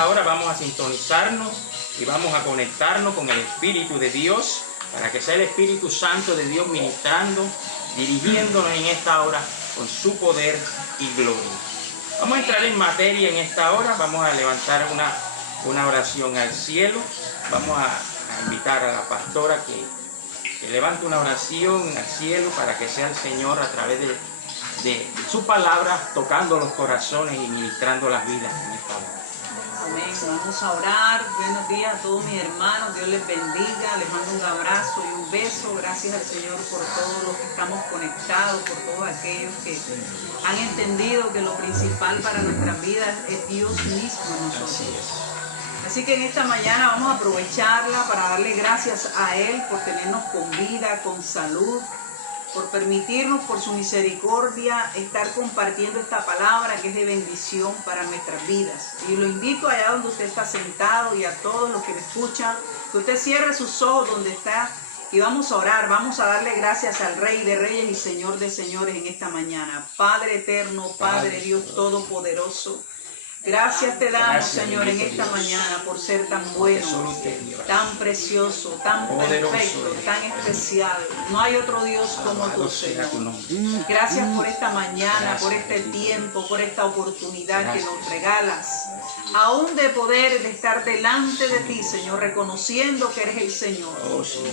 esta hora vamos a sintonizarnos y vamos a conectarnos con el Espíritu de Dios, para que sea el Espíritu Santo de Dios ministrando, dirigiéndonos en esta hora con su poder y gloria. Vamos a entrar en materia en esta hora. Vamos a levantar una oración al cielo. Vamos a invitar a la pastora que levante una oración al cielo para que sea el Señor a través de su palabra tocando los corazones y ministrando las vidas en esta hora. Amén. Vamos a orar. Buenos días a todos mis hermanos. Dios les bendiga. Les mando un abrazo y un beso. Gracias al Señor por todos los que estamos conectados, por todos aquellos que han entendido que lo principal para nuestras vidas es Dios mismo en nosotros. Así que en esta mañana vamos a aprovecharla para darle gracias a Él por tenernos con vida, con salud, por permitirnos, por su misericordia, estar compartiendo esta palabra que es de bendición para nuestras vidas. Y lo invito allá donde usted está sentado y a todos los que me escuchan, que usted cierre sus ojos donde está y vamos a orar, vamos a darle gracias al Rey de Reyes y Señor de Señores en esta mañana. Padre eterno, Padre Dios todopoderoso, gracias te damos, Señor, en esta mañana por ser tan bueno, tan precioso, tan perfecto, tan especial. No hay otro Dios como tú, Señor. Gracias por esta mañana, por este tiempo, por esta oportunidad que nos regalas, aún de poder de estar delante de ti, Señor, reconociendo que eres el Señor,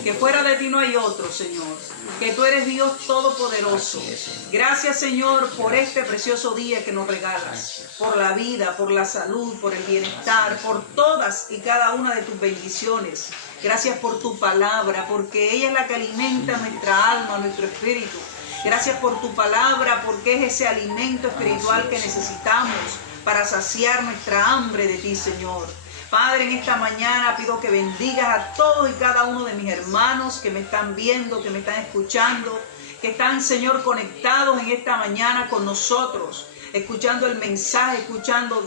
que fuera de ti no hay otro, Señor, que tú eres Dios todopoderoso. Gracias, Señor, por este precioso día que nos regalas, por la vida, por la salud, por el bienestar, por todas y cada una de tus bendiciones. Gracias por tu palabra, porque ella es la que alimenta nuestra alma, nuestro espíritu. Gracias por tu palabra, porque es ese alimento espiritual que necesitamos para saciar nuestra hambre de ti, Señor. Padre, en esta mañana pido que bendigas a todos y cada uno de mis hermanos que me están viendo, que me están escuchando, que están, Señor, conectados en esta mañana con nosotros, escuchando el mensaje,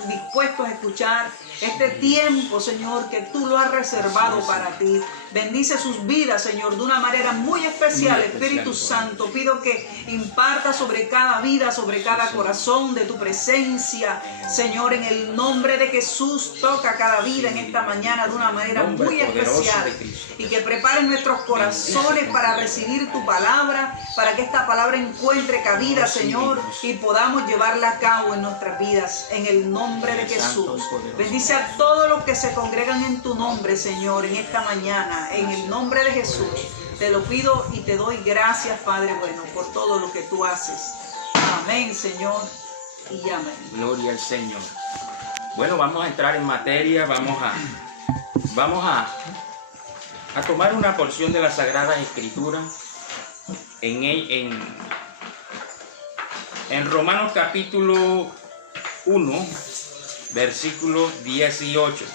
dispuestos a escuchar este tiempo, Señor, que tú lo has reservado para ti. Bendice sus vidas, Señor, de una manera muy especial. Espíritu Santo, pido que imparta sobre cada vida, sobre cada corazón de tu presencia, Señor, en el nombre de Jesús. Toca cada vida en esta mañana de una manera muy especial y que prepare nuestros corazones para recibir tu palabra, para que esta palabra encuentre cabida, Señor, y podamos llevarla a cabo en nuestras vidas, en el nombre de Jesús. Bendice a todos los que se congregan en tu nombre, Señor, en esta mañana. En el nombre de Jesús, te lo pido y te doy gracias, Padre bueno, por todo lo que tú haces. Amén, Señor, y amén. Gloria al Señor. Bueno, vamos a entrar en materia, vamos a tomar una porción de la Sagrada Escritura en Romanos capítulo 1, versículo 18.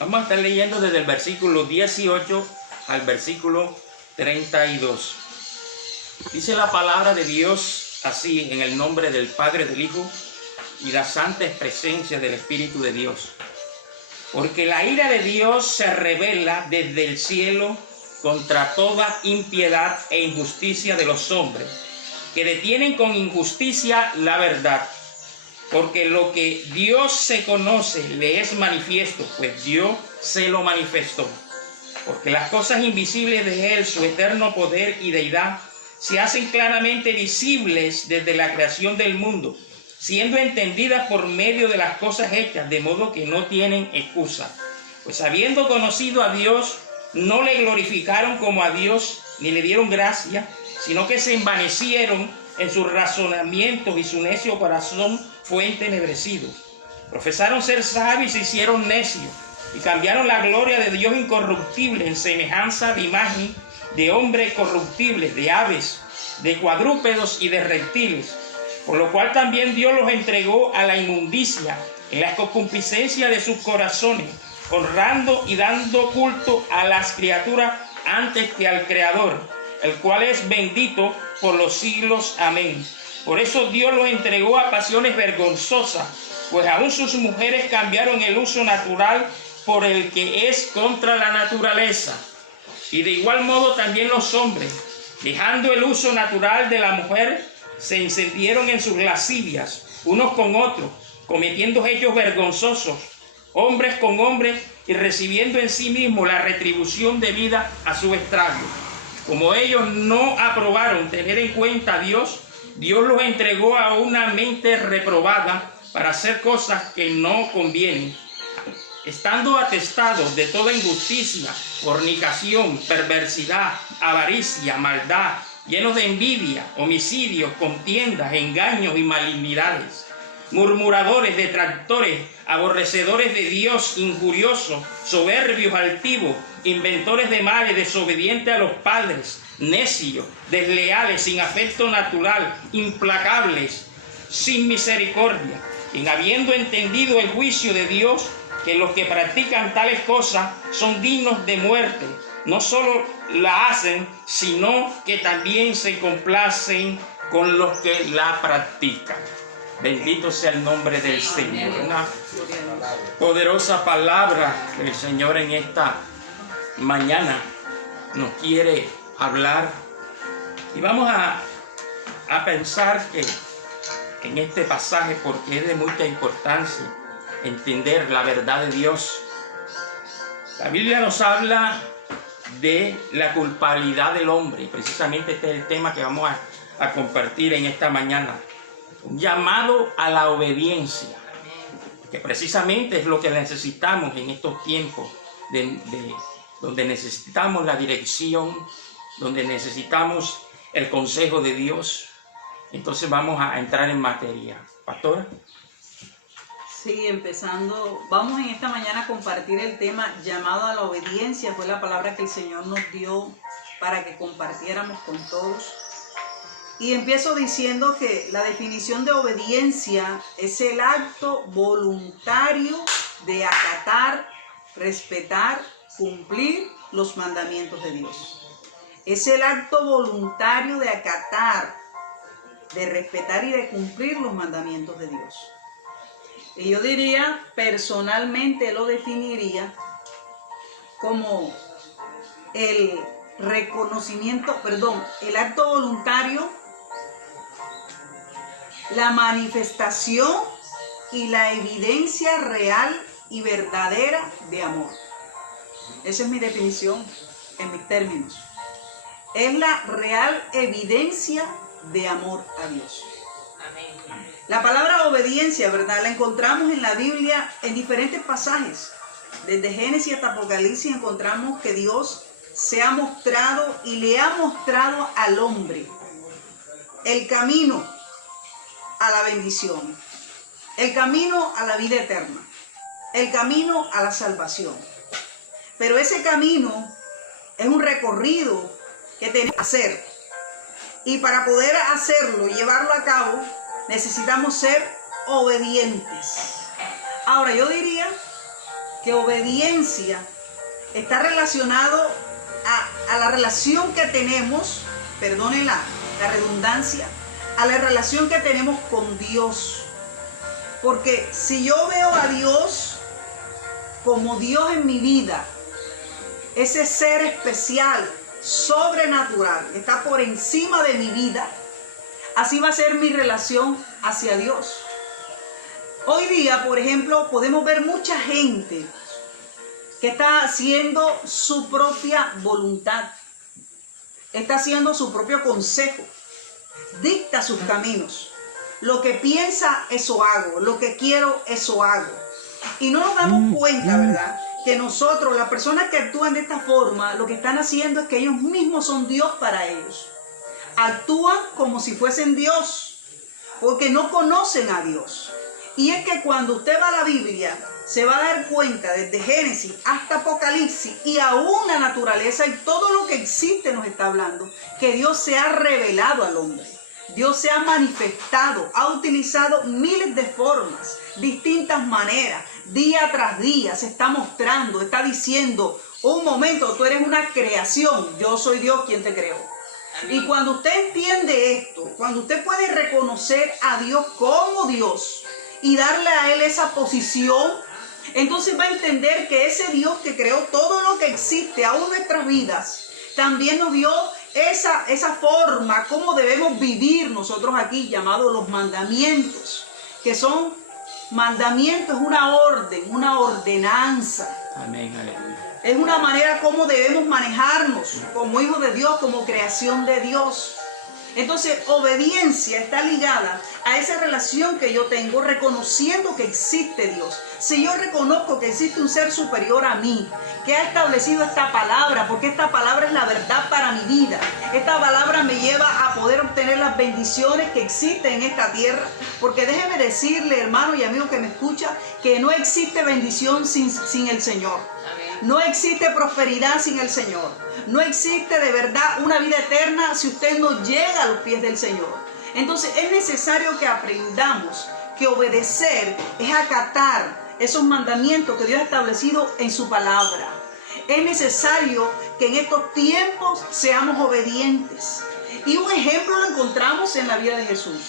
Vamos a estar leyendo desde el versículo 18 al versículo 32. Dice la palabra de Dios así, en el nombre del Padre, del Hijo y la santa presencia del Espíritu de Dios. Porque la ira de Dios se revela desde el cielo contra toda impiedad e injusticia de los hombres, que detienen con injusticia la verdad. Porque lo que Dios se conoce le es manifiesto, pues Dios se lo manifestó. Porque las cosas invisibles de Él, su eterno poder y deidad, se hacen claramente visibles desde la creación del mundo, siendo entendidas por medio de las cosas hechas, de modo que no tienen excusa. Pues habiendo conocido a Dios, no le glorificaron como a Dios, ni le dieron gracia, sino que se envanecieron en sus razonamientos y su necio corazón fue entenebrecido. Profesaron ser sabios y se hicieron necios y cambiaron la gloria de Dios incorruptible en semejanza de imagen de hombres corruptibles, de aves, de cuadrúpedos y de reptiles. Por lo cual también Dios los entregó a la inmundicia en la concupiscencia de sus corazones, honrando y dando culto a las criaturas antes que al Creador, el cual es bendito por los siglos. Amén. Por eso Dios los entregó a pasiones vergonzosas, pues aún sus mujeres cambiaron el uso natural por el que es contra la naturaleza. Y de igual modo también los hombres, dejando el uso natural de la mujer, se encendieron en sus lascivias, unos con otros, cometiendo hechos vergonzosos, hombres con hombres, y recibiendo en sí mismo la retribución debida a su extravío. Como ellos no aprobaron tener en cuenta a Dios, Dios los entregó a una mente reprobada para hacer cosas que no convienen, estando atestados de toda injusticia, fornicación, perversidad, avaricia, maldad, llenos de envidia, homicidios, contiendas, engaños y malignidades, murmuradores, detractores, aborrecedores de Dios, injuriosos, soberbios, altivos, inventores de males, desobedientes a los padres, necios, desleales, sin afecto natural, implacables, sin misericordia, quien habiendo entendido el juicio de Dios, que los que practican tales cosas son dignos de muerte, no solo la hacen, sino que también se complacen con los que la practican. Bendito sea el nombre del Señor. Una poderosa palabra del Señor en esta mañana nos quiere hablar. Y vamos a pensar que en este pasaje, porque es de mucha importancia entender la verdad de Dios. La Biblia nos habla de la culpabilidad del hombre, y precisamente este es el tema que vamos a compartir en esta mañana. Un llamado a la obediencia, que precisamente es lo que necesitamos en estos tiempos, donde necesitamos la dirección, donde necesitamos el consejo de Dios. Entonces vamos a entrar en materia. Pastora. Sí, vamos en esta mañana a compartir el tema llamado a la obediencia. Fue la palabra que el Señor nos dio para que compartiéramos con todos. Y empiezo diciendo que la definición de obediencia es el acto voluntario de acatar, respetar, cumplir los mandamientos de Dios. Es el acto voluntario de acatar, de respetar y de cumplir los mandamientos de Dios. Y yo diría, personalmente lo definiría como el acto voluntario, la manifestación y la evidencia real y verdadera de amor. Esa es mi definición en mis términos. Es la real evidencia de amor a Dios. La palabra obediencia, ¿verdad?, la encontramos en la Biblia en diferentes pasajes. Desde Génesis hasta Apocalipsis encontramos que Dios se ha mostrado y le ha mostrado al hombre el camino a la bendición, el camino a la vida eterna, el camino a la salvación. Pero ese camino es un recorrido que tenemos que hacer. Y para poder hacerlo y llevarlo a cabo, necesitamos ser obedientes. Ahora, yo diría que obediencia está relacionado a la relación que tenemos, perdonen la redundancia, a la relación que tenemos con Dios. Porque si yo veo a Dios como Dios en mi vida, ese ser especial, sobrenatural, está por encima de mi vida, así va a ser mi relación hacia Dios. Hoy día, por ejemplo, podemos ver mucha gente que está haciendo su propia voluntad, está haciendo su propio consejo, dicta sus caminos. Lo que piensa, eso hago. Lo que quiero, eso hago. Y no nos damos cuenta, ¿verdad?, que nosotros, las personas que actúan de esta forma, lo que están haciendo es que ellos mismos son Dios para ellos. Actúan como si fuesen Dios, porque no conocen a Dios. Y es que cuando usted va a la Biblia, se va a dar cuenta desde Génesis hasta Apocalipsis, y aún la naturaleza y todo lo que existe nos está hablando, que Dios se ha revelado al hombre. Dios se ha manifestado, ha utilizado miles de formas, distintas maneras, día tras día se está mostrando, está diciendo, un momento, tú eres una creación, yo soy Dios quien te creó. Y cuando usted entiende esto, cuando usted puede reconocer a Dios como Dios y darle a Él esa posición, entonces va a entender que ese Dios que creó todo lo que existe, aún nuestras vidas, también nos dio esa forma, cómo debemos vivir nosotros aquí, llamados los mandamientos, que son Mandamiento es una orden, una ordenanza. Amén, aleluya. Es una manera como debemos manejarnos como hijos de Dios, como creación de Dios. Entonces, obediencia está ligada a esa relación que yo tengo reconociendo que existe Dios. Si yo reconozco que existe un ser superior a mí, que ha establecido esta palabra, porque esta palabra es la verdad para mi vida. Esta palabra me lleva a poder obtener las bendiciones que existen en esta tierra. Porque déjeme decirle, hermano y amigo que me escucha, que no existe bendición sin el Señor. No existe prosperidad sin el Señor. No existe de verdad una vida eterna si usted no llega a los pies del Señor. Entonces es necesario que aprendamos que obedecer es acatar esos mandamientos que Dios ha establecido en su palabra. Es necesario que en estos tiempos seamos obedientes. Y un ejemplo lo encontramos en la vida de Jesús.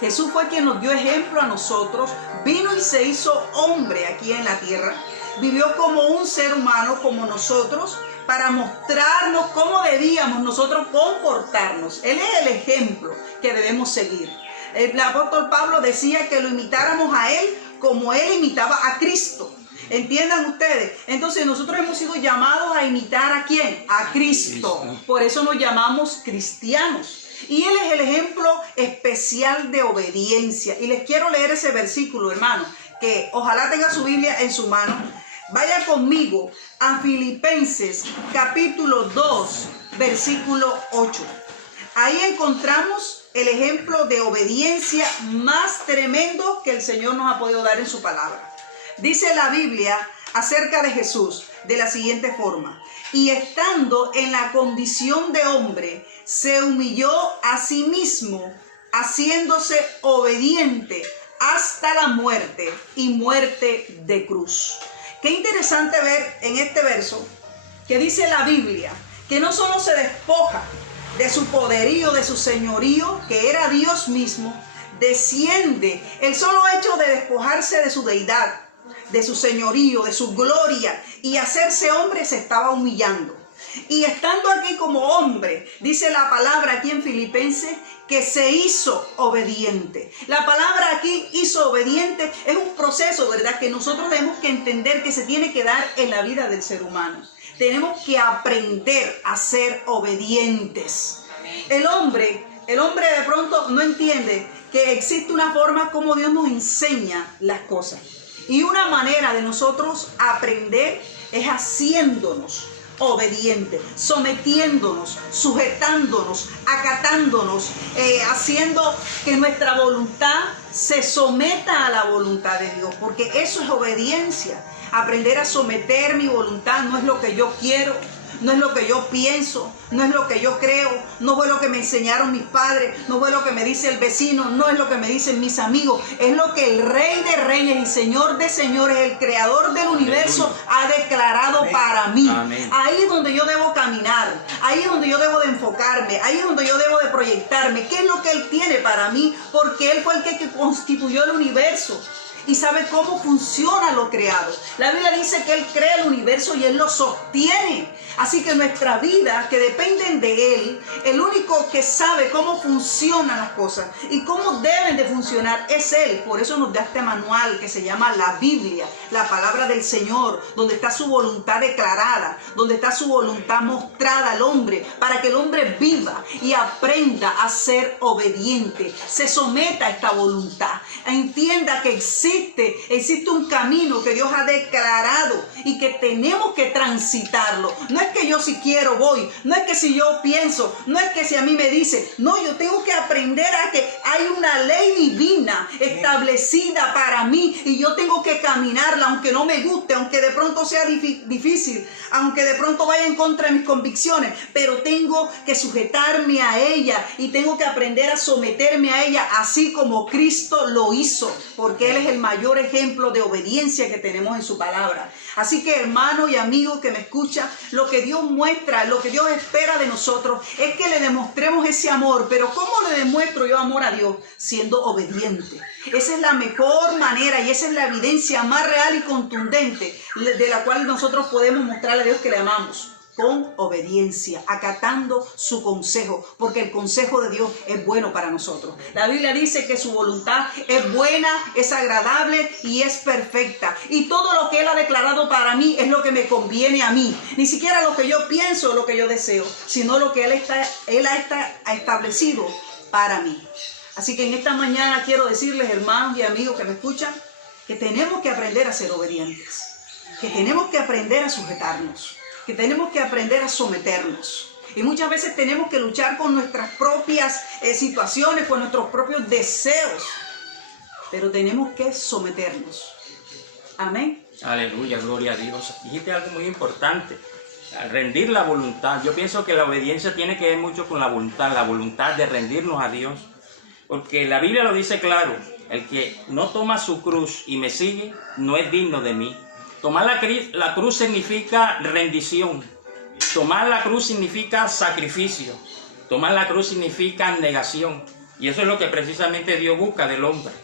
Jesús fue quien nos dio ejemplo a nosotros. Vino y se hizo hombre aquí en la tierra. Vivió como un ser humano como nosotros para mostrarnos cómo debíamos nosotros comportarnos. Él es el ejemplo que debemos seguir. El apóstol Pablo decía que lo imitáramos a Él como Él imitaba a Cristo. ¿Entiendan ustedes? Entonces nosotros hemos sido llamados a imitar ¿a quién? A Cristo. Por eso nos llamamos cristianos. Y Él es el ejemplo especial de obediencia. Y les quiero leer ese versículo, hermano, que ojalá tenga su Biblia en su mano. Vaya conmigo a Filipenses capítulo 2, versículo 8. Ahí encontramos el ejemplo de obediencia más tremendo que el Señor nos ha podido dar en su palabra. Dice la Biblia acerca de Jesús de la siguiente forma: y estando en la condición de hombre, se humilló a sí mismo, haciéndose obediente hasta la muerte y muerte de cruz. Qué interesante ver en este verso que dice la Biblia que no solo se despoja de su poderío, de su señorío, que era Dios mismo, desciende. El solo hecho de despojarse de su deidad, de su señorío, de su gloria y hacerse hombre, se estaba humillando. Y estando aquí como hombre, dice la palabra aquí en Filipenses, que se hizo obediente. La palabra aquí, hizo obediente, es un proceso, ¿verdad?, que nosotros tenemos que entender que se tiene que dar en la vida del ser humano. Tenemos que aprender a ser obedientes. El hombre de pronto no entiende que existe una forma como Dios nos enseña las cosas. Y una manera de nosotros aprender es haciéndonos obedientes, sometiéndonos, sujetándonos, acatándonos, haciendo que nuestra voluntad se someta a la voluntad de Dios, porque eso es obediencia. Aprender a someter mi voluntad no es lo que yo quiero, no es lo que yo pienso, no es lo que yo creo, no fue lo que me enseñaron mis padres, no fue lo que me dice el vecino, no es lo que me dicen mis amigos, es lo que el Rey de Reyes y Señor de Señores, el Creador del universo, ha declarado para mí. Amén. Ahí es donde yo debo caminar, ahí es donde yo debo de enfocarme, ahí es donde yo debo de proyectarme. ¿Qué es lo que Él tiene para mí? Porque Él fue el que constituyó el universo y sabe cómo funciona lo creado. La Biblia dice que Él crea el universo y Él lo sostiene. Así que nuestra vida, que dependen de Él, el único que sabe cómo funcionan las cosas y cómo deben de funcionar es Él. Por eso nos da este manual que se llama la Biblia, la palabra del Señor, donde está su voluntad declarada, donde está su voluntad mostrada al hombre, para que el hombre viva y aprenda a ser obediente, se someta a esta voluntad, entienda que existe un camino que Dios ha declarado y que tenemos que transitarlo. No es que yo si quiero voy, no es que si yo pienso, no es que si a mí me dice, no, yo tengo que aprender a que hay una ley divina establecida para mí y yo tengo que caminarla, aunque no me guste, aunque de pronto sea difícil, aunque de pronto vaya en contra de mis convicciones, pero tengo que sujetarme a ella y tengo que aprender a someterme a ella, así como Cristo lo hizo, porque Él es el mayor ejemplo de obediencia que tenemos en su palabra. Así que, hermano y amigo que me escucha, lo que Dios muestra, lo que Dios espera de nosotros es que le demostremos ese amor. Pero ¿cómo le demuestro yo amor a Dios? Siendo obediente. Esa es la mejor manera y esa es la evidencia más real y contundente de la cual nosotros podemos mostrarle a Dios que le amamos. con obediencia, acatando su consejo, porque el consejo de Dios es bueno para nosotros. La Biblia dice que su voluntad es buena, es agradable y es perfecta. Y todo lo que Él ha declarado para mí es lo que me conviene a mí. Ni siquiera lo que yo pienso o lo que yo deseo, sino lo que Él ha establecido para mí. Así que en esta mañana quiero decirles, hermanos y amigos que me escuchan, que tenemos que aprender a ser obedientes, que tenemos que aprender a sujetarnos, que tenemos que aprender a someternos. Y muchas veces tenemos que luchar con nuestras propias situaciones, con nuestros propios deseos, pero tenemos que someternos. Amén. Aleluya, gloria a Dios. Dijiste algo muy importante, rendir la voluntad. Yo pienso que la obediencia tiene que ver mucho con la voluntad de rendirnos a Dios. Porque la Biblia lo dice claro, el que no toma su cruz y me sigue, no es digno de mí. Tomar la cruz significa rendición. Tomar la cruz significa sacrificio. Tomar la cruz significa negación. Y eso es lo que precisamente Dios busca del hombre.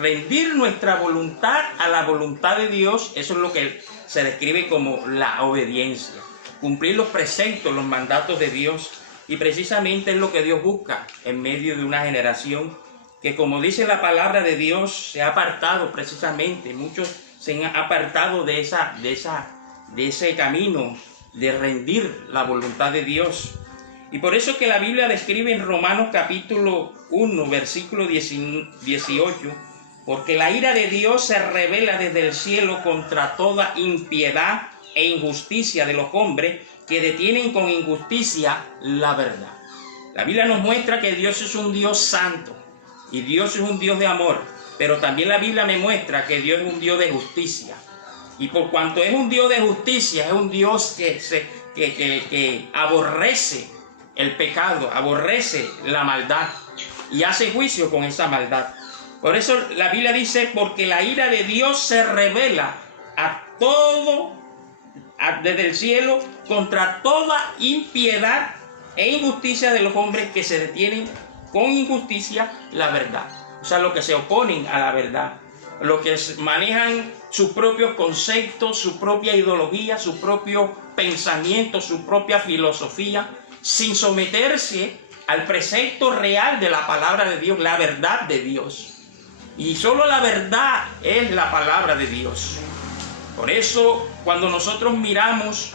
Rendir nuestra voluntad a la voluntad de Dios, eso es lo que se describe como la obediencia. Cumplir los preceptos, los mandatos de Dios. Y precisamente es lo que Dios busca en medio de una generación que, como dice la palabra de Dios, se ha apartado precisamente. Muchos se han apartado de ese camino de rendir la voluntad de Dios. Y por eso que la Biblia describe en Romanos capítulo 1, versículo 18, porque la ira de Dios se revela desde el cielo contra toda impiedad e injusticia de los hombres que detienen con injusticia la verdad. La Biblia nos muestra que Dios es un Dios santo y Dios es un Dios de amor, pero también la Biblia me muestra que Dios es un Dios de justicia. Y por cuanto es un Dios de justicia, es un Dios que aborrece el pecado, aborrece la maldad y hace juicio con esa maldad. Por eso la Biblia dice, porque la ira de Dios se revela desde el cielo contra toda impiedad e injusticia de los hombres que se detienen con injusticia la verdad. O sea, los que se oponen a la verdad, los que manejan sus propios conceptos, su propia ideología, su propio pensamiento, su propia filosofía, sin someterse al precepto real de la palabra de Dios, la verdad de Dios. Y solo la verdad es la palabra de Dios. Por eso, cuando nosotros miramos,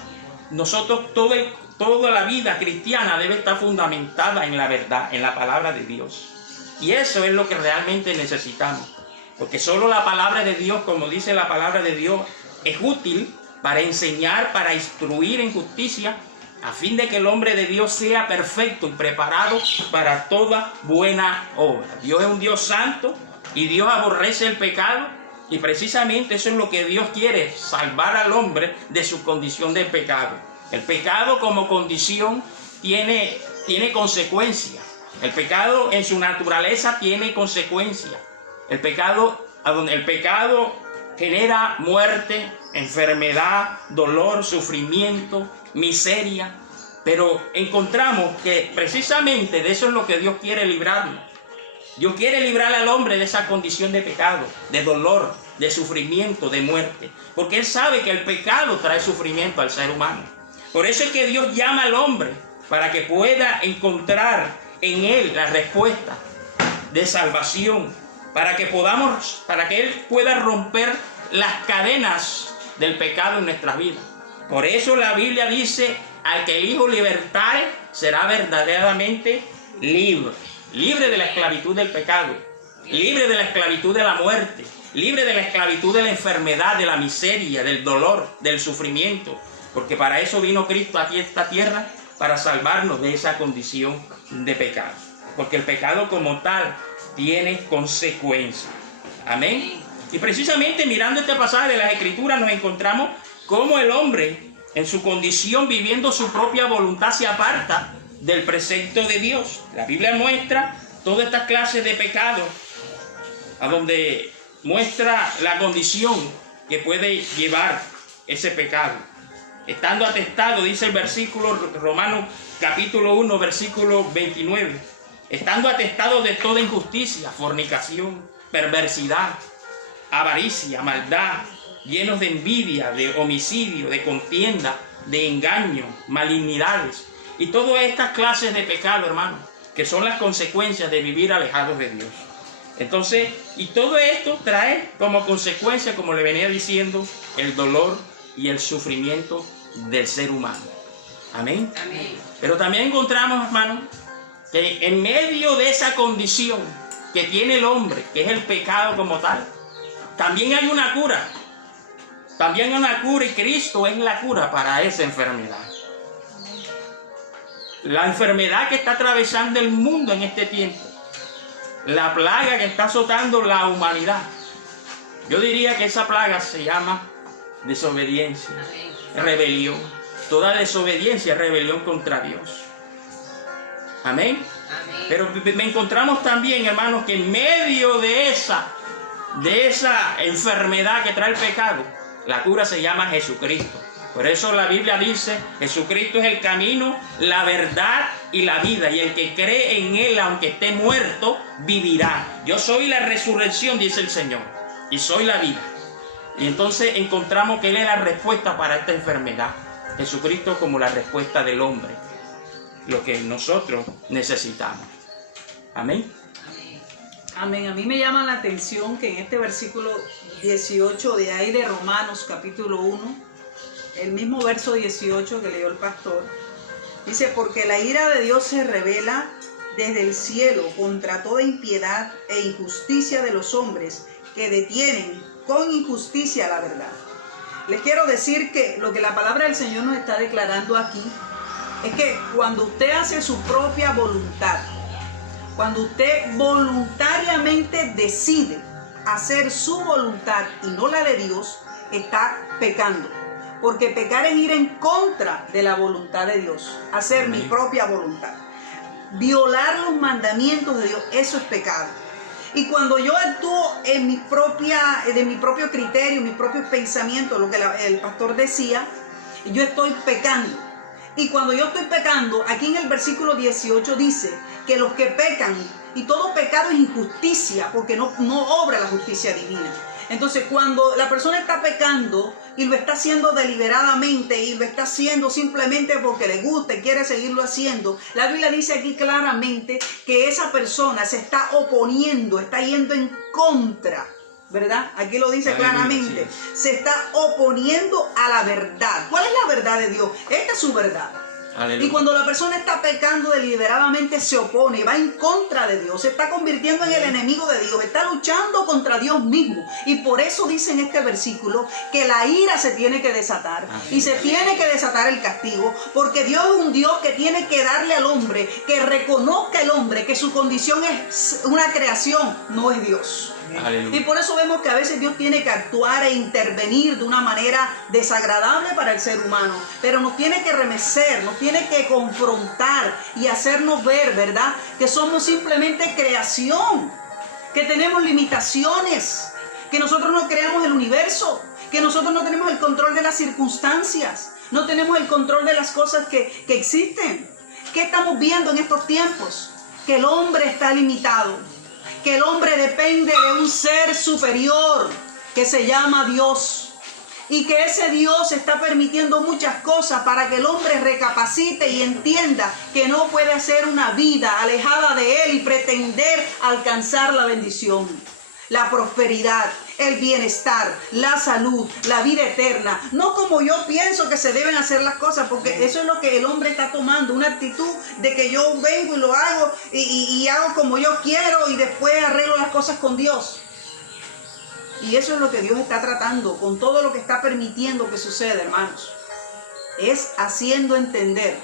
toda la vida cristiana debe estar fundamentada en la verdad, en la palabra de Dios. Y eso es lo que realmente necesitamos. Porque solo la palabra de Dios, como dice la palabra de Dios, es útil para enseñar, para instruir en justicia, a fin de que el hombre de Dios sea perfecto y preparado para toda buena obra. Dios es un Dios santo y Dios aborrece el pecado. Y precisamente eso es lo que Dios quiere, salvar al hombre de su condición de pecado. El pecado como condición tiene consecuencias. El pecado en su naturaleza tiene consecuencias. El pecado genera muerte, enfermedad, dolor, sufrimiento, miseria. Pero encontramos que precisamente de eso es lo que Dios quiere librarnos. Dios quiere librar al hombre de esa condición de pecado, de dolor, de sufrimiento, de muerte. Porque Él sabe que el pecado trae sufrimiento al ser humano. Por eso es que Dios llama al hombre para que pueda encontrar en Él la respuesta de salvación. Para que Él pueda romper las cadenas del pecado en nuestras vidas. Por eso la Biblia dice, al que el Hijo libertare será verdaderamente libre. Libre de la esclavitud del pecado, libre de la esclavitud de la muerte, libre de la esclavitud de la enfermedad, de la miseria, del dolor, del sufrimiento. Porque para eso vino Cristo aquí a esta tierra, para salvarnos de esa condición de pecado. Porque el pecado como tal tiene consecuencias. Amén. Y precisamente mirando este pasaje de las Escrituras nos encontramos cómo el hombre en su condición, viviendo su propia voluntad, se aparta del precepto de Dios. La Biblia muestra todas estas clases de pecados, a donde muestra la condición que puede llevar ese pecado. Estando atestado, dice el versículo Romanos capítulo 1, versículo 29, estando atestado de toda injusticia, fornicación, perversidad, avaricia, maldad, llenos de envidia, de homicidio, de contienda, de engaño, malignidades y todas estas clases de pecado, hermano, que son las consecuencias de vivir alejados de Dios. Entonces, y todo esto trae como consecuencia, como le venía diciendo, el dolor y el sufrimiento del ser humano. Amén. Amén. Pero también encontramos, hermano, que en medio de esa condición que tiene el hombre, que es el pecado como tal, también hay una cura. También hay una cura, y Cristo es la cura para esa enfermedad. La enfermedad que está atravesando el mundo en este tiempo, la plaga que está azotando la humanidad, yo diría que esa plaga se llama desobediencia, rebelión. Toda desobediencia es rebelión contra Dios. Amén. Amén. Pero me encontramos también, hermanos, que en medio de esa enfermedad que trae el pecado, la cura se llama Jesucristo. Por eso la Biblia dice, Jesucristo es el camino, la verdad y la vida. Y el que cree en Él, aunque esté muerto, vivirá. Yo soy la resurrección, dice el Señor, y soy la vida. Y entonces encontramos que Él es la respuesta para esta enfermedad. Jesucristo como la respuesta del hombre, lo que nosotros necesitamos. Amén. Amén. A mí me llama la atención que en este versículo 18 de ahí de Romanos capítulo 1, el mismo verso 18 que leyó el pastor, dice: porque la ira de Dios se revela desde el cielo contra toda impiedad e injusticia de los hombres que detienen con injusticia la verdad. Les quiero decir que lo que la palabra del Señor nos está declarando aquí es que cuando usted hace su propia voluntad, cuando usted voluntariamente decide hacer su voluntad y no la de Dios, está pecando. Porque pecar es ir en contra de la voluntad de Dios, hacer mi propia voluntad. Violar los mandamientos de Dios, eso es pecado. Y cuando yo actúo de mi propio criterio, mis propios pensamientos, lo que el pastor decía, yo estoy pecando. Y cuando yo estoy pecando, aquí en el versículo 18 dice que los que pecan, y todo pecado es injusticia, porque no obra la justicia divina. Entonces, cuando la persona está pecando y lo está haciendo deliberadamente y lo está haciendo simplemente porque le gusta y quiere seguirlo haciendo, la Biblia dice aquí claramente que esa persona se está oponiendo, está yendo en contra, ¿verdad? Aquí lo dice claramente. Se está oponiendo a la verdad. ¿Cuál es la verdad de Dios? Esta es su verdad. Aleluya. Y cuando la persona está pecando deliberadamente, se opone, va en contra de Dios, se está convirtiendo en el enemigo de Dios, está luchando contra Dios mismo. Y por eso dice en este versículo que la ira se tiene que desatar. Y se tiene que desatar el castigo, porque Dios es un Dios que tiene que darle al hombre, que reconozca el hombre que su condición es una creación, no es Dios. Aleluya. Y por eso vemos que a veces Dios tiene que actuar e intervenir de una manera desagradable para el ser humano, pero nos tiene que remecer, nos tiene que confrontar y hacernos ver, ¿verdad?, que somos simplemente creación, que tenemos limitaciones, que nosotros no creamos el universo, que nosotros no tenemos el control de las circunstancias, no tenemos el control de las cosas que existen. ¿Qué estamos viendo en estos tiempos? Que el hombre está limitado, que el hombre depende de un ser superior que se llama Dios, y que ese Dios está permitiendo muchas cosas para que el hombre recapacite y entienda que no puede hacer una vida alejada de Él y pretender alcanzar la bendición, la prosperidad, el bienestar, la salud, la vida eterna, no como yo pienso que se deben hacer las cosas, porque eso es lo que el hombre está tomando, una actitud de que yo vengo y lo hago y hago como yo quiero y después arreglo las cosas con Dios. Y eso es lo que Dios está tratando con todo lo que está permitiendo que suceda, hermanos. Es haciendo entender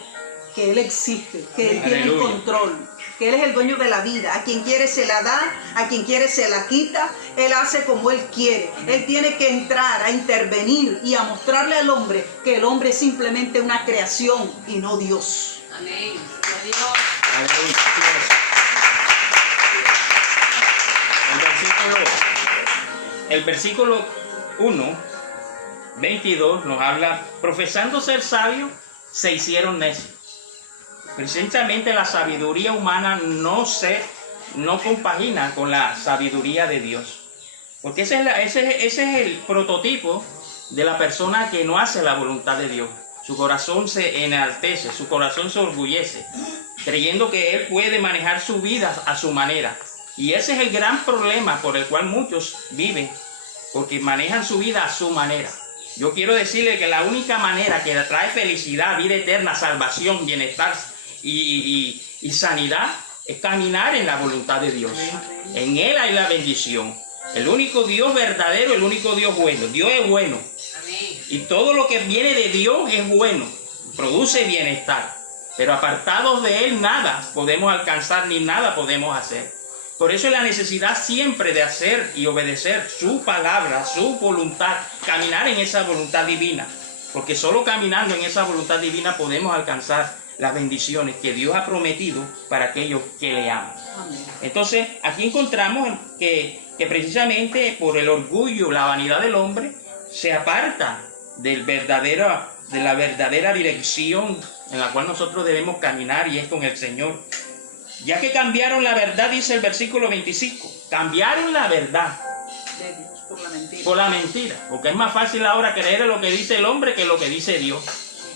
que Él existe, que Él tiene el control, que Él es el dueño de la vida. A quien quiere se la da, a quien quiere se la quita. Él hace como Él quiere. Él tiene que entrar a intervenir y a mostrarle al hombre que el hombre es simplemente una creación y no Dios. Amén. El versículo 1, 22 nos habla: profesando ser sabios, se hicieron necios. Precisamente la sabiduría humana no compagina con la sabiduría de Dios. Porque ese es el prototipo de la persona que no hace la voluntad de Dios. su corazón se enaltece, su corazón se orgullece, creyendo que él puede manejar su vida a su manera. Y ese es el gran problema por el cual muchos viven, porque manejan su vida a su manera. Yo quiero decirle que la única manera que trae felicidad, vida eterna, salvación, bienestar y sanidad es caminar en la voluntad de Dios. En Él hay la bendición. El único Dios verdadero, el único Dios bueno. Dios es bueno. Y todo lo que viene de Dios es bueno. Produce bienestar. Pero apartados de Él nada podemos alcanzar ni nada podemos hacer. Por eso es la necesidad siempre de hacer y obedecer su palabra, su voluntad. Caminar en esa voluntad divina. Porque solo caminando en esa voluntad divina podemos alcanzar las bendiciones que Dios ha prometido para aquellos que le aman. Entonces, aquí encontramos que precisamente por el orgullo, la vanidad del hombre, se aparta de la verdadera dirección en la cual nosotros debemos caminar, y es con el Señor. Ya que cambiaron la verdad, dice el versículo 25, cambiaron la verdad de Dios por la mentira, porque es más fácil ahora creer en lo que dice el hombre que lo que dice Dios.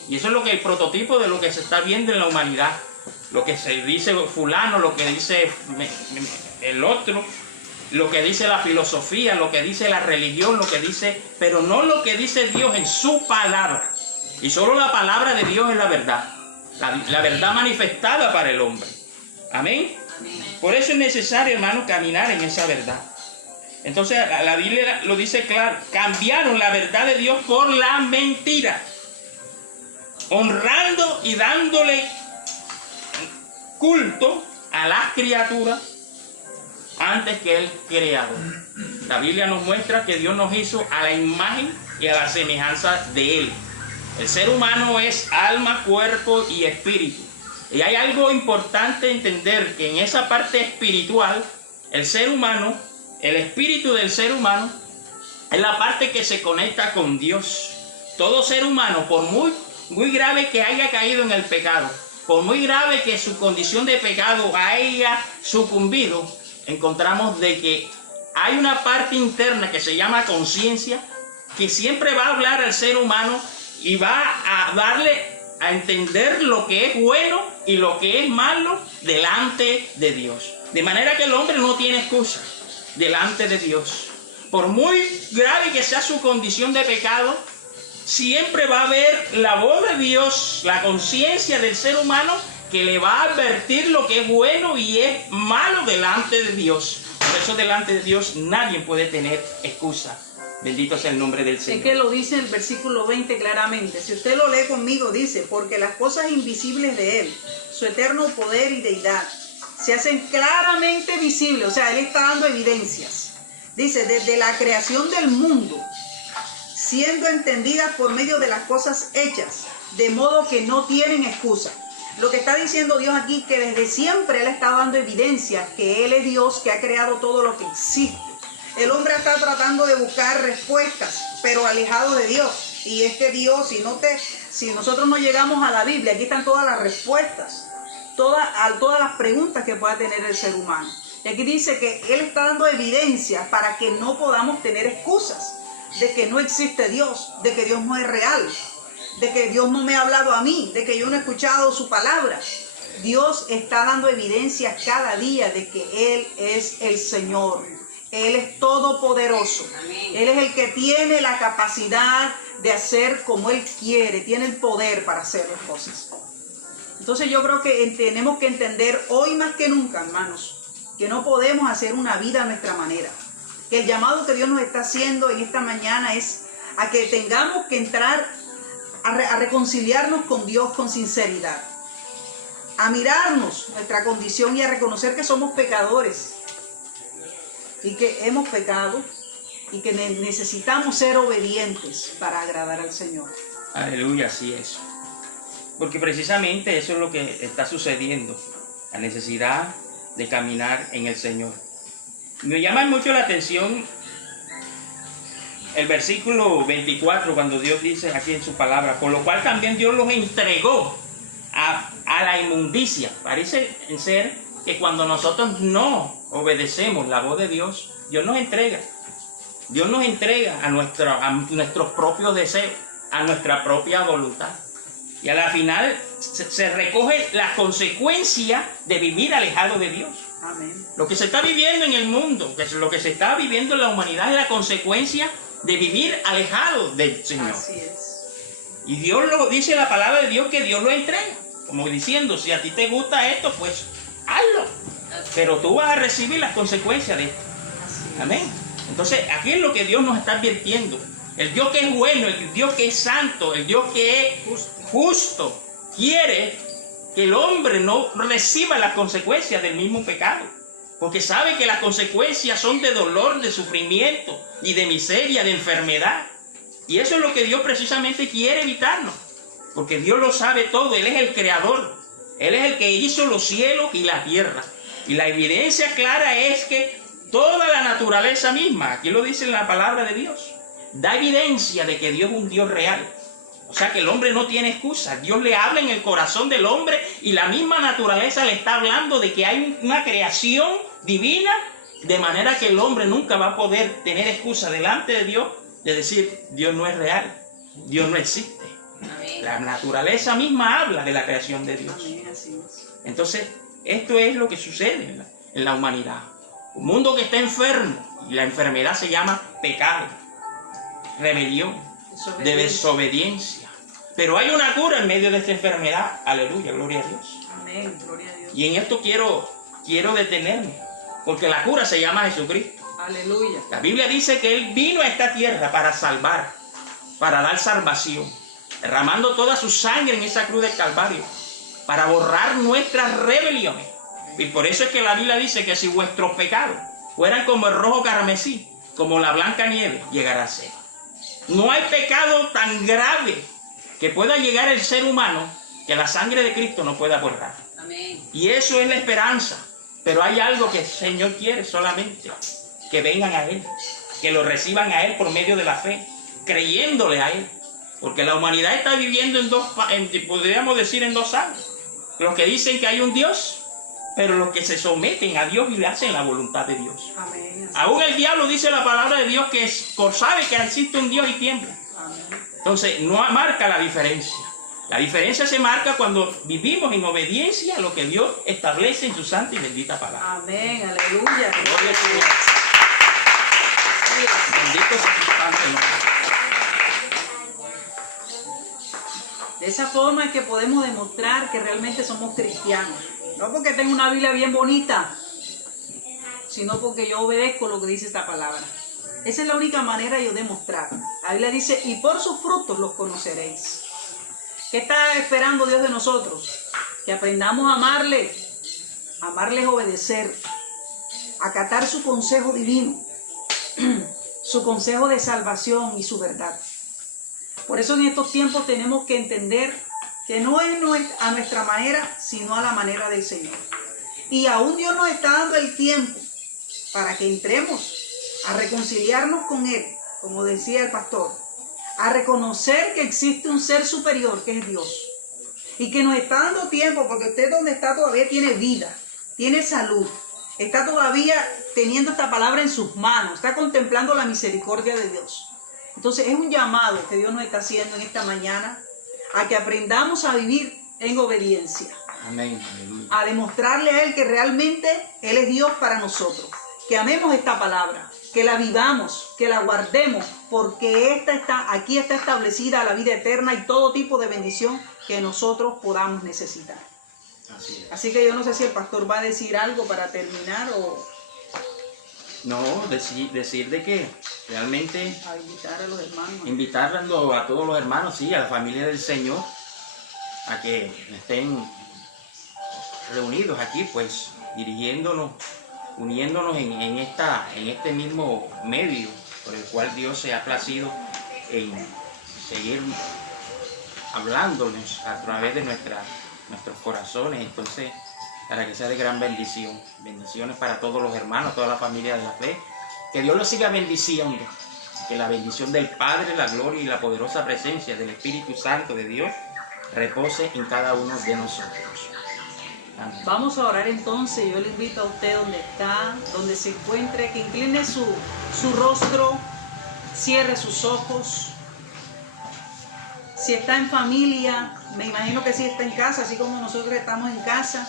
Y eso es lo que el prototipo de lo que se está viendo en la humanidad. Lo que se dice fulano, lo que dice el otro, lo que dice la filosofía, lo que dice la religión, lo que dice, pero no lo que dice Dios en su palabra. Y solo la palabra de Dios es la verdad. La verdad manifestada para el hombre. Amén. Por eso es necesario, hermano, caminar en esa verdad. Entonces la Biblia lo dice claro. Cambiaron la verdad de Dios por la mentira, honrando y dándole culto a las criaturas antes que el creador. La Biblia nos muestra que Dios nos hizo a la imagen y a la semejanza de Él. El ser humano es alma, cuerpo y espíritu. Y hay algo importante entender, que en esa parte espiritual, el ser humano, el espíritu del ser humano, es la parte que se conecta con Dios. Todo ser humano, por muy grave que haya caído en el pecado, por muy grave que su condición de pecado haya sucumbido, encontramos de que hay una parte interna que se llama conciencia, que siempre va a hablar al ser humano y va a darle a entender lo que es bueno y lo que es malo delante de Dios. De manera que el hombre no tiene excusa delante de Dios. Por muy grave que sea su condición de pecado, siempre va a haber la voz de Dios, la conciencia del ser humano, que le va a advertir lo que es bueno y es malo delante de Dios. Por eso delante de Dios nadie puede tener excusa. Bendito sea el nombre del Señor. Es que lo dice el versículo 20 claramente. Si usted lo lee conmigo, dice: porque las cosas invisibles de Él, su eterno poder y deidad, se hacen claramente visibles. O sea, Él está dando evidencias. Dice: desde la creación del mundo, siendo entendidas por medio de las cosas hechas, de modo que no tienen excusa. Lo que está diciendo Dios aquí, que desde siempre Él está dando evidencias que Él es Dios, que ha creado todo lo que existe. El hombre está tratando de buscar respuestas, pero alejado de Dios. Y es que Dios, si nosotros no llegamos a la Biblia, aquí están todas las respuestas, todas las preguntas que pueda tener el ser humano. Y aquí dice que Él está dando evidencias para que no podamos tener excusas de que no existe Dios, de que Dios no es real, de que Dios no me ha hablado a mí, de que yo no he escuchado su palabra. Dios está dando evidencias cada día de que Él es el Señor. Él es todopoderoso. Él es el que tiene la capacidad de hacer como Él quiere, tiene el poder para hacer las cosas. Entonces yo creo que tenemos que entender hoy más que nunca, hermanos, que no podemos hacer una vida a nuestra manera. Que el llamado que Dios nos está haciendo en esta mañana es a que tengamos que entrar a reconciliarnos con Dios con sinceridad, a mirarnos nuestra condición y a reconocer que somos pecadores y que hemos pecado y que necesitamos ser obedientes para agradar al Señor. Aleluya, así es. Porque precisamente eso es lo que está sucediendo, la necesidad de caminar en el Señor. Me llama mucho la atención el versículo 24, cuando Dios dice aquí en su palabra: por lo cual también Dios los entregó a la inmundicia. Parece ser que cuando nosotros no obedecemos la voz de Dios, Dios nos entrega. Dios nos entrega a nuestros propios deseos, a nuestra propia voluntad. Y a la final se recoge la consecuencia de vivir alejado de Dios. Amén. Lo que se está viviendo en el mundo, lo que se está viviendo en la humanidad es la consecuencia de vivir alejado del Señor. Así es. Y Dios lo dice, la palabra de Dios, que Dios lo entrega. Como diciendo, si a ti te gusta esto, pues hazlo. Pero tú vas a recibir las consecuencias de esto. Amén. Entonces, aquí es lo que Dios nos está advirtiendo. El Dios que es bueno, el Dios que es santo, el Dios que es justo, quiere que el hombre no reciba las consecuencias del mismo pecado. Porque sabe que las consecuencias son de dolor, de sufrimiento y de miseria, de enfermedad. Y eso es lo que Dios precisamente quiere evitarnos. Porque Dios lo sabe todo, Él es el creador. Él es el que hizo los cielos y la tierra. Y la evidencia clara es que toda la naturaleza misma, aquí lo dice en la palabra de Dios, da evidencia de que Dios es un Dios real. O sea que el hombre no tiene excusa. Dios le habla en el corazón del hombre y la misma naturaleza le está hablando de que hay una creación divina, de manera que el hombre nunca va a poder tener excusa delante de Dios de decir, Dios no es real, Dios no existe. Amén. La naturaleza misma habla de la creación de Dios. Amén, así es. Entonces, esto es lo que sucede en la humanidad. Un mundo que está enfermo, y la enfermedad se llama pecado, rebelión, de desobediencia. Pero hay una cura en medio de esta enfermedad. Aleluya, gloria a Dios. Amén, gloria a Dios. Y en esto quiero detenerme, porque la cura se llama Jesucristo. Aleluya. La Biblia dice que Él vino a esta tierra para salvar, para dar salvación, derramando toda su sangre en esa cruz del Calvario, para borrar nuestras rebeliones. Y por eso es que la Biblia dice que si vuestros pecados fueran como el rojo carmesí, como la blanca nieve, llegará a ser. No hay pecado tan grave que pueda llegar el ser humano que la sangre de Cristo no pueda borrar. Amén. Y eso es la esperanza. Pero hay algo que el Señor quiere solamente, que vengan a Él, que lo reciban a Él por medio de la fe, creyéndole a Él. Porque la humanidad está viviendo podríamos decir en dos años. Los que dicen que hay un Dios, pero los que se someten a Dios y le hacen la voluntad de Dios. Amén. Aún el diablo dice la palabra de Dios que sabe que existe un Dios y tiembla. Amén. Entonces no marca la diferencia. La diferencia se marca cuando vivimos en obediencia a lo que Dios establece en su santa y bendita palabra. Amén, aleluya. Gloria al Señor. Bendito sea su santo nombre. De esa forma es que podemos demostrar que realmente somos cristianos. No porque tengo una Biblia bien bonita, sino porque yo obedezco lo que dice esta palabra. Esa es la única manera de yo demostrar. La Biblia dice, y por sus frutos los conoceréis. ¿Qué está esperando Dios de nosotros? Que aprendamos a amarle es obedecer, acatar su consejo divino, su consejo de salvación y su verdad. Por eso en estos tiempos tenemos que entender que no es a nuestra manera, sino a la manera del Señor. Y aún Dios nos está dando el tiempo para que entremos a reconciliarnos con Él, como decía el pastor, a reconocer que existe un ser superior que es Dios. Y que nos está dando tiempo, porque usted donde está todavía tiene vida, tiene salud, está todavía teniendo esta palabra en sus manos, está contemplando la misericordia de Dios. Entonces es un llamado que Dios nos está haciendo en esta mañana a que aprendamos a vivir en obediencia. Amén. Aleluya. A demostrarle a Él que realmente Él es Dios para nosotros. Que amemos esta palabra, que la vivamos, que la guardemos, porque aquí está establecida la vida eterna y todo tipo de bendición que nosotros podamos necesitar. Así que yo no sé si el pastor va a decir algo para terminar o... No, decir de que realmente A invitar a los hermanos. invitarlo a todos los hermanos, sí, a la familia del Señor, a que estén reunidos aquí, pues, dirigiéndonos, uniéndonos en este mismo medio por el cual Dios se ha placido en seguir hablándonos a través de nuestros corazones. Entonces, para que sea de gran bendición. Bendiciones para todos los hermanos, toda la familia de la fe. Que Dios los siga bendiciendo. Que la bendición del Padre, la gloria y la poderosa presencia del Espíritu Santo de Dios repose en cada uno de nosotros. Amén. Vamos a orar entonces. Yo le invito a usted donde está, donde se encuentre, que incline su rostro, cierre sus ojos Si está en familia, me imagino que sí está en casa, así como nosotros estamos en casa.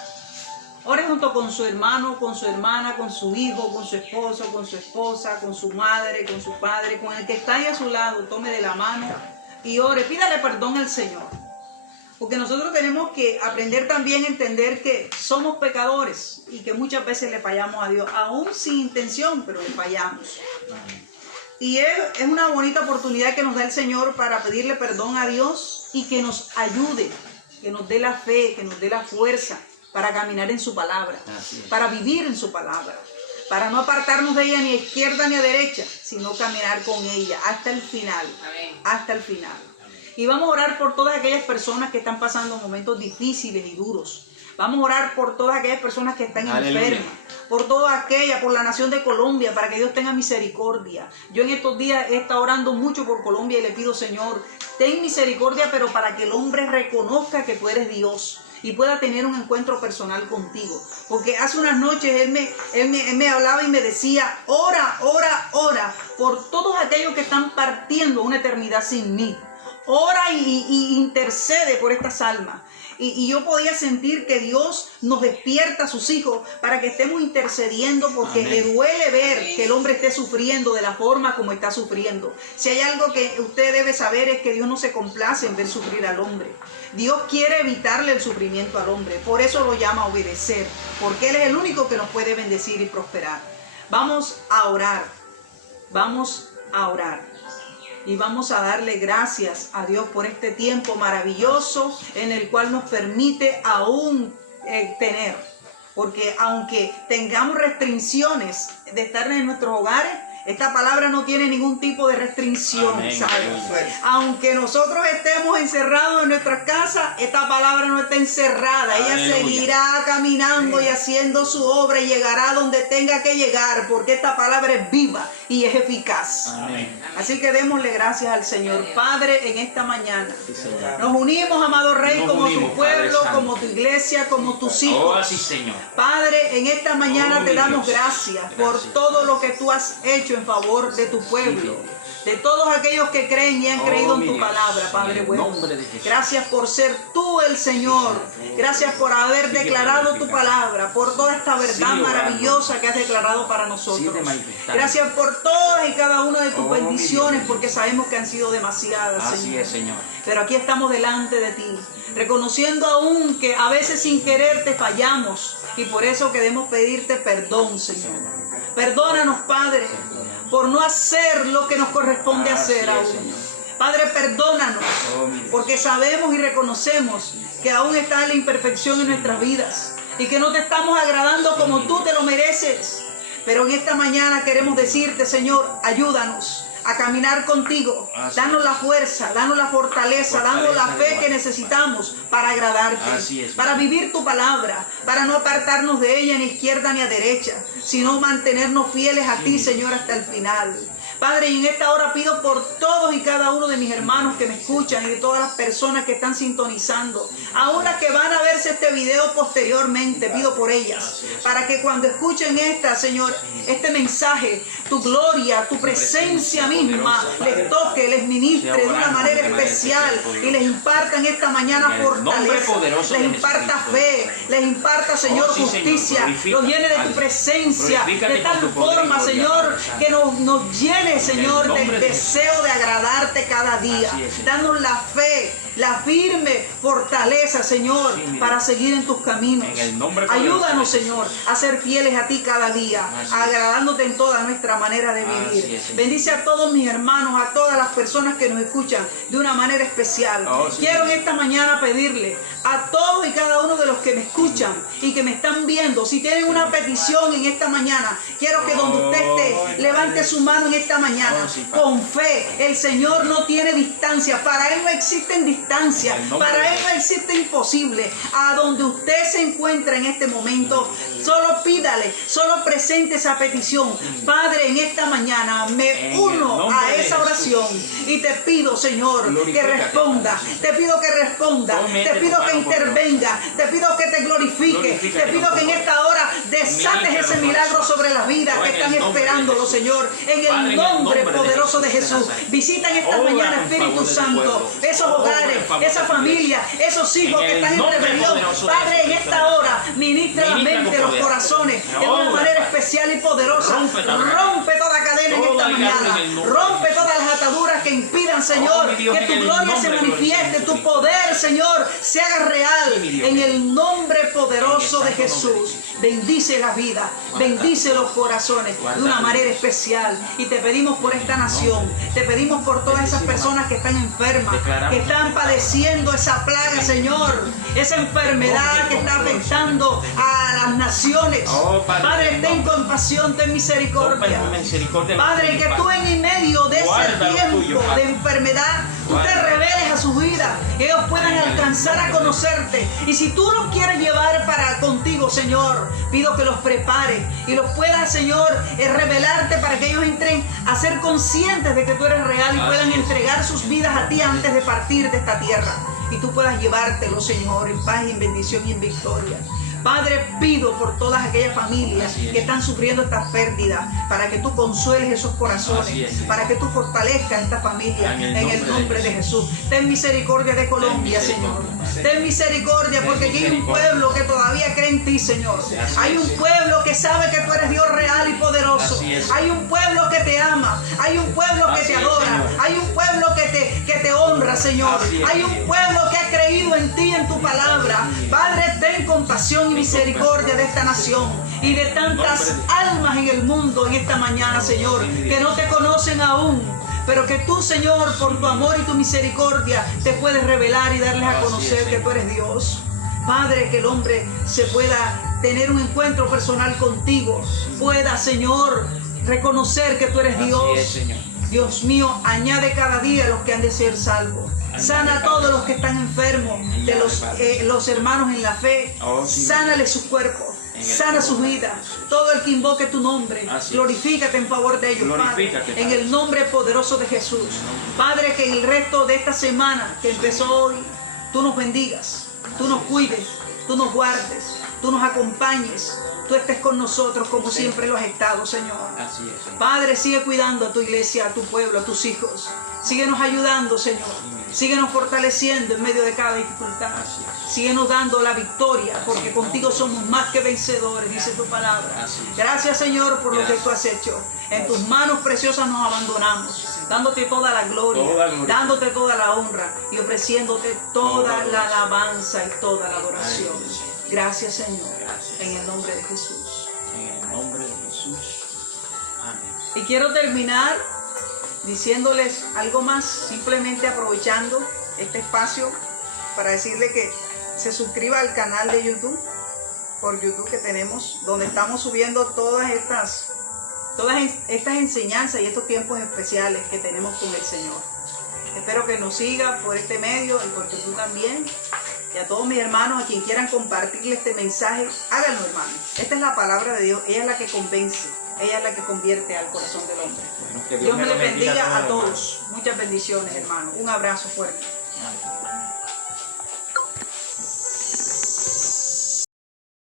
Ore junto con su hermano, con su hermana, con su hijo, con su esposo, con su esposa, con su madre, con su padre, con el que está ahí a su lado. Tome de la mano y ore, pídale perdón al Señor. Porque nosotros tenemos que aprender también a entender que somos pecadores y que muchas veces le fallamos a Dios, aún sin intención, pero le fallamos. Y es una bonita oportunidad que nos da el Señor para pedirle perdón a Dios y que nos ayude, que nos dé la fe, que nos dé la fuerza para caminar en su palabra, para vivir en su palabra, para no apartarnos de ella ni a izquierda ni a derecha, sino caminar con ella hasta el final, hasta el final. Y vamos a orar por todas aquellas personas que están pasando momentos difíciles y duros. Vamos a orar por todas aquellas personas que están enfermas, por toda aquella, por la nación de Colombia, para que Dios tenga misericordia. Yo en estos días he estado orando mucho por Colombia y le pido, Señor, ten misericordia, pero para que el hombre reconozca que tú eres Dios y pueda tener un encuentro personal contigo. Porque hace unas noches él me hablaba y me decía, ora, ora, ora por todos aquellos que están partiendo una eternidad sin mí. Ora y intercede por estas almas. Y yo podía sentir que Dios nos despierta a sus hijos para que estemos intercediendo, porque le duele ver que el hombre esté sufriendo de la forma como está sufriendo. Si hay algo que usted debe saber es que Dios no se complace en ver sufrir al hombre. Dios quiere evitarle el sufrimiento al hombre, por eso lo llama a obedecer, porque Él es el único que nos puede bendecir y prosperar. Vamos a orar, vamos a orar. Y vamos a darle gracias a Dios por este tiempo maravilloso en el cual nos permite aún tener. Porque aunque tengamos restricciones de estar en nuestros hogares, esta palabra no tiene ningún tipo de restricción, ¿sabes? Aunque nosotros estemos encerrados en nuestras casas, esta palabra no está encerrada. Ella seguirá caminando y haciendo su obra y llegará donde tenga que llegar, porque esta palabra es viva y es eficaz. Amén. Así que démosle gracias al Señor. Padre, en esta mañana nos unimos, amado Rey, como tu pueblo, como tu iglesia, como tus hijos. Padre, en esta mañana te damos gracias por todo lo que tú has hecho en favor de tu pueblo, de todos aquellos que creen y han creído en tu palabra, Padre bueno. Gracias por ser tú el Señor. Gracias por haber declarado tu palabra, por toda esta verdad maravillosa que has declarado para nosotros. Gracias por todas y cada una de tus bendiciones, porque sabemos que han sido demasiadas, Señor. Pero aquí estamos delante de ti, reconociendo aún que a veces sin querer te fallamos, y por eso queremos pedirte perdón, Señor. Perdónanos, Padre, por no hacer lo que nos corresponde hacer aún. Padre, perdónanos, porque sabemos y reconocemos que aún está la imperfección en nuestras vidas y que no te estamos agradando como tú te lo mereces. Pero en esta mañana queremos decirte, Señor, ayúdanos a caminar contigo. Danos la fuerza, danos la fortaleza, danos la fe que necesitamos para agradarte, para vivir tu palabra, para no apartarnos de ella ni a izquierda ni a derecha, sino mantenernos fieles a ti, Señor, hasta el final. Padre, y en esta hora pido por todos y cada uno de mis hermanos que me escuchan y de todas las personas que están sintonizando, aún las que van a verse este video posteriormente, pido por ellas, para que cuando escuchen Señor, este mensaje, tu gloria, tu presencia misma, les toque, les ministre de una manera especial y les imparta en esta mañana fortaleza, les imparta fe, les imparta, Señor, justicia, los llene de tu presencia, de tal forma, Señor, que nos llene, Señor, del deseo de agradarte cada día. Danos la fe, la firme fortaleza, Señor, para seguir en tus caminos. Ayúdanos, Señor, a ser fieles a ti cada día, agradándote en toda nuestra manera de vivir. Bendice a todos mis hermanos, a todas las personas que nos escuchan de una manera especial. Quiero en esta mañana pedirle a todos y cada uno de los que me escuchan y que me están viendo, si tienen una petición en esta mañana, quiero que donde usted esté, levante su mano en esta mañana con fe. El Señor no tiene distancia, para Él no existen distancias, para Él no existe imposible. A donde usted se encuentra en este momento, solo pídale, solo presente esa petición. Padre, en esta mañana me uno a esa oración nación. Y te pido, Señor, que responda. Te pido que responda. Te pido que intervenga. Te pido que te glorifique. Te pido que en esta hora desates ese milagro sobre las vidas que están esperándolo, Señor. En el nombre poderoso de Jesús. Visita en esta mañana, Espíritu Santo, esos hogares, esa familia, esos hijos que están en rebelión. Padre, en esta hora, ministra la mente, los corazones, de una manera especial y poderosa. Rompe toda cadena en esta mañana. Rompe todas las ataduras que impidan, Señor, que tu gloria se manifieste, tu poder, Señor, se haga real. En el nombre poderoso de Jesús. Bendice la vida, bendice los corazones de una manera especial. Y te pedimos por esta nación, te pedimos por todas esas personas que están enfermas, que están padeciendo esa plaga, Señor, esa enfermedad que está afectando a las naciones. Padre, ten compasión, ten misericordia. Padre, que tú en medio de ese tiempo de enfermedad, tú te reveles a su vida, que ellos puedan alcanzar a conocerte. Y si tú los quieres llevar para contigo, Señor, pido que los prepares y los puedas, Señor, revelarte para que ellos entren a ser conscientes de que tú eres real y puedan entregar sus vidas a ti antes de partir de esta tierra. Y tú puedas llevártelo, Señor, en paz, en bendición y en victoria. Padre, pido por todas aquellas familias que están sufriendo estas pérdidas, para que tú consueles esos corazones, para que tú fortalezcas esta familia en el nombre de Jesús. Ten misericordia de Colombia, Señor. Ten misericordia, porque aquí hay un pueblo que todavía cree en ti, Señor. Hay un pueblo que sabe que tú eres Dios real y poderoso. Hay un pueblo que te ama. Hay un pueblo que te adora. Hay un pueblo que te honra, Señor. Hay un pueblo que ha creído en ti, en tu palabra. Padre, ten compasión y misericordia de esta nación y de tantas almas en el mundo en esta mañana, Señor, que no te conocen aún, pero que tú, Señor, por tu amor y tu misericordia, te puedes revelar y darles a conocer que tú eres Dios. Padre, que el hombre se pueda tener un encuentro personal contigo, pueda, Señor, reconocer que tú eres Dios. Dios mío, añade cada día a los que han de ser salvos. Sana a todos los que están enfermos, de los hermanos en la fe. Sánale su cuerpo, sana su vida. Todo el que invoque tu nombre, glorifícate en favor de ellos, Padre, en el nombre poderoso de Jesús. Padre, que en el resto de esta semana que empezó hoy, tú nos bendigas, tú nos cuides, tú nos guardes, tú nos acompañes. Tú estés con nosotros como siempre lo has estado, Señor. Así es, Señor. Padre, sigue cuidando a tu iglesia, a tu pueblo, a tus hijos. Síguenos ayudando, Señor. Síguenos fortaleciendo en medio de cada dificultad. Síguenos dando la victoria, porque contigo somos más que vencedores, dice tu palabra. Gracias, Señor, por lo que tú has hecho. En tus manos preciosas nos abandonamos, dándote toda la gloria, dándote toda la honra y ofreciéndote toda la alabanza y toda la adoración. Gracias, Señor, en el nombre de Jesús. En el nombre de Jesús. Amén. Y quiero terminar diciéndoles algo más, simplemente aprovechando este espacio para decirle que se suscriba al canal de YouTube, por YouTube que tenemos, donde estamos subiendo todas estas enseñanzas y estos tiempos especiales que tenemos con el Señor. Espero que nos siga por este medio y por YouTube también. Y a todos mis hermanos, a quien quieran compartirle este mensaje, háganlo, hermano. Esta es la palabra de Dios, ella es la que convence, ella es la que convierte al corazón del hombre. Bueno, que Dios me les bendiga a todos, todos. Muchas bendiciones, hermano. Un abrazo fuerte. Amén.